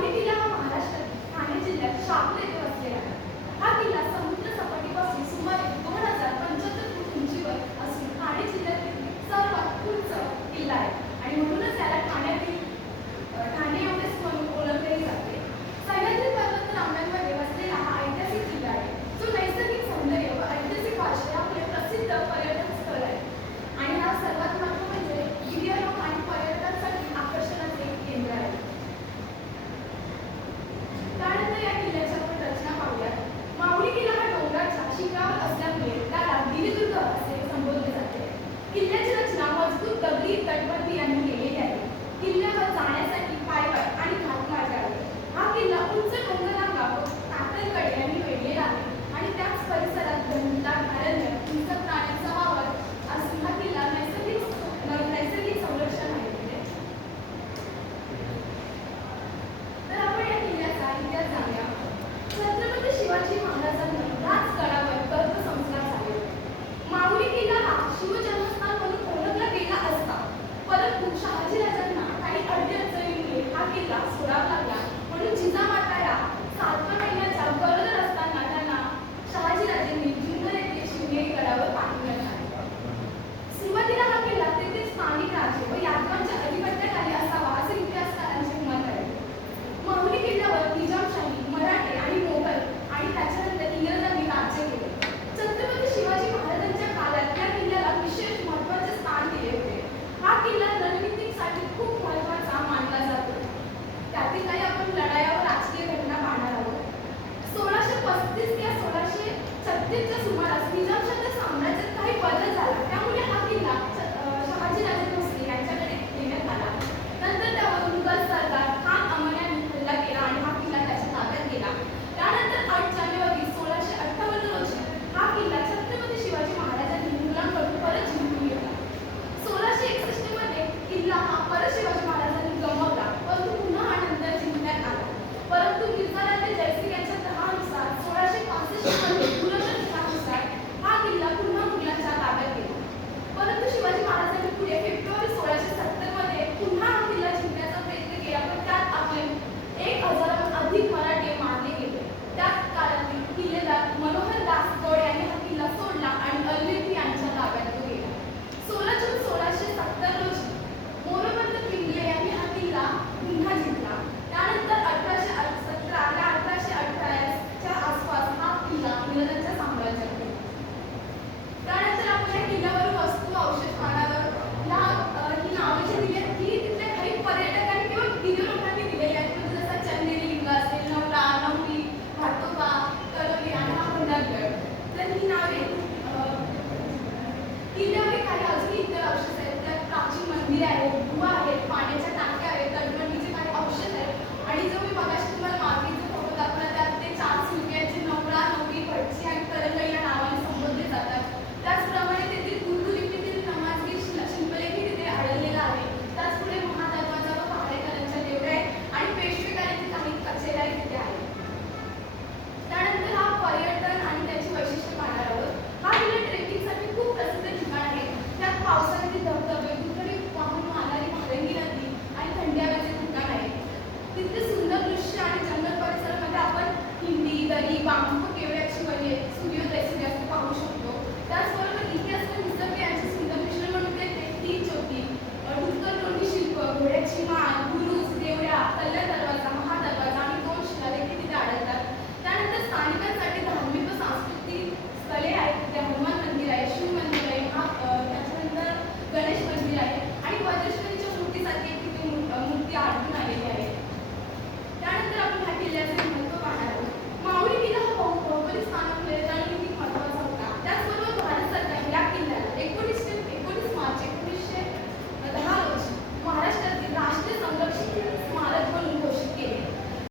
माहुली किल्ला हा महाराष्ट्रातील ठाणे जिल्ह्यात शहापूर येथे वसलेला आहे. हा किल्ला समुद्र सपाटीपासून सुमारे 2075 फूट उंचीवर असून ठाणे जिल्ह्यातील सर्वात उंच किल्ला आहे आणि म्हणूनच याला ठाणे एव्हरेस्ट म्हणून ओळखले जाते. सह्याद्री पर्वत रांगांमध्ये वसलेला हा ऐतिहासिक किल्ला आहे, जो नैसर्गिक सौंदर्य व ऐतिहासिक वारशामुळे प्रसिद्ध पर्यटन स्थळ आहे. आणि हा सर्वात महत्त्वाचा म्हणजे गिर्यारोहण आणि पर्यटकांसाठी आकर्षणाचे एक केंद्र आहे. त्यानंतर या किल्ल्याची आपण रचना पाहूयात. माहुली किल्ला हा डोंगराच्या शिखरावर असल्यामुळे त्याला गिरिदुर्ग असे संबोधले जाते. किल्ल्याची रचना मजबूत दगडी तटबंदी यांनी केलेली आहे. किल्ल्यावर जाण्यासाठी पायवाट आणि घाटमार्ग आहे. हा किल्ला उंच डोंगररांगा व कातळकडे यांनी वेढलेला आहे आणि त्याच परिसरात घनदाट अरण्य, हिंसक प्राण्यांचा वावर असून हा किल्ला नैसर्गिक संरक्षण आहे. तर आपण या किल्ल्याचा इतिहास जाणूया. छत्रपती शिवाजी महाराजांनी याच गडावर गर्भसंस्कार झाले. माहुली किल्ला हा शिवजन्मस्थान म्हणून ओळखला गेला असता, परंतु शहाजीराजांना काही अडचणीमुळे हा किल्ला सोडावा लागला. म्हणून जिजामाता या 7व्या महिन्याच्या गरोदर असताना त्यांना शहाजीराजांनी जुन्नर येथे शिवनेरी गडावर पाठवण्यात आले. सुरुवातीला हा किल्ला तेथील स्थानिक राजे व यादवांच्या अधिपत्याखाली असावा असे इतिहासकारांचे मत आहे. माहुली किल्ल्यावर निजामशाही, मराठे आणि मोगल आणि त्याच्यानंतर इंग्रजांनी राज्य केले. छत्रपती शिवाजी महाराजांच्या काळात या किल्ल्याला विशेष महत्त्वाचे स्थान दिले होते. हा किल्ला रणनीतीसाठी खूप महत्त्वाचा मानला जातो. त्यातील काही आपण लढाया व राजकीय घटना पाहणार आहोत. 1635 ते 1636 च्या सुमारास निजामशाही साम्राज्यात काही बदल झाला, त्यामुळे हा किल्ला शहाजीराजे भोसले यांच्याकडे देण्यात आला. नंतर त्यावर मुघल सरदार खान अमान यांनी हल्ला केला आणि हा किल्ला त्याच्या ताब्यात गेला. त्यानंतर 8 जानेवारी 1658 रोजी हा किल्ला छत्रपती शिवाजी महाराजांनी मुघलांकडून परत जिंकून घेतला. 1661 मध्ये किल्ला हा परत शिवाजी महाराजांनी गमावला, परंतु पुन्हा हा नंतर जिंकण्यात आला. परंतु मिर्झाराजे जयसिंग यांच्या तहानुसार 1665 मध्ये पुरंदर तहानुसार हा किल्ला पुन्हा मुघलांच्या ताब्यात गेला. परंतु शिवाजी महाराजांनी पुढे फेब्रुवारी 1670 मध्ये पुन्हा हा किल्ला जिंकण्याचा प्रयत्न केला, पण त्यात आपले 1000हून अधिक मराठे मारले गेले. त्याच काळातील किल्लेदार मनोहरदास गड यांनी हा किल्ला सोडला आणि अल्लेपी यांच्या ताब्यात तो गेला. 16 जून 1670 रोजी मोरोपंत पिंगले यांनी हा किल्ला पुन्हा जिंकला. त्यानंतर 1817 ते 1828 च्या आसपास हा किल्ला इंग्रजांच्या साम्राज्यात गेला. त्यानंतर आपण या किल्ल्यावर वस्तू अवशेष पाहण्यावर ही नावे जी दिली आहेत ही तिथल्या काही पर्यटकांनी किंवा गिर्यारोहकांनी दिलेली आहेत. म्हणजे जसं चंदेरी लिंग असेल, नवला, नवली, घाटोबा, तरोली आणि हा भंडारगड. तर ही नावे किल्ल्यावर काही अजूनही इतर अवशेष आहेत. त्यात प्राचीन मंदिरे आहेत, गुहा